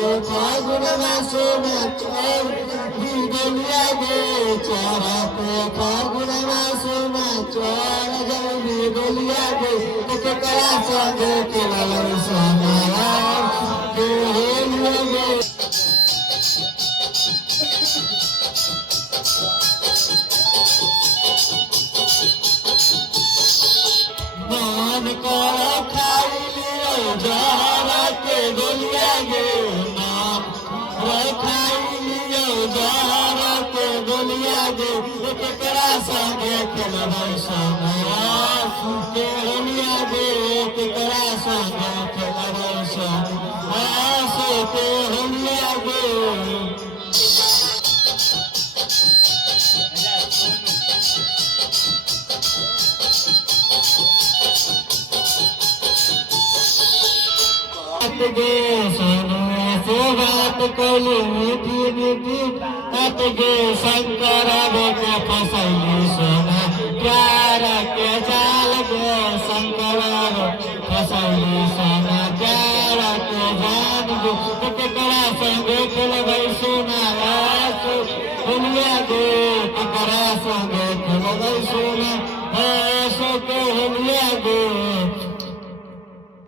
फागुन मासो चोर बिगलिया गे चढ़ते फागुन मासो चोर जब बिगलिया गे करा संगे खेलल सोनाया गे मान को खाई लियो जहरा के गोलिया गे नाम खाई लियो जहरा के गोलिया गे केकरा संगे खेलब सोनाया के गोलिया गे केकरा संगे खेलब सोनाया से के गोलिया गे गे सोनू से बात कली मीठी मीठी हट गे शंकर के फसैली सोना प्यार के जाल गे शंकर फसैली सोना प्यार के जान गे केकरा संगे खेलब सोना दुनिया गे केकरा संगे खेलब सोना सो के होलिया गे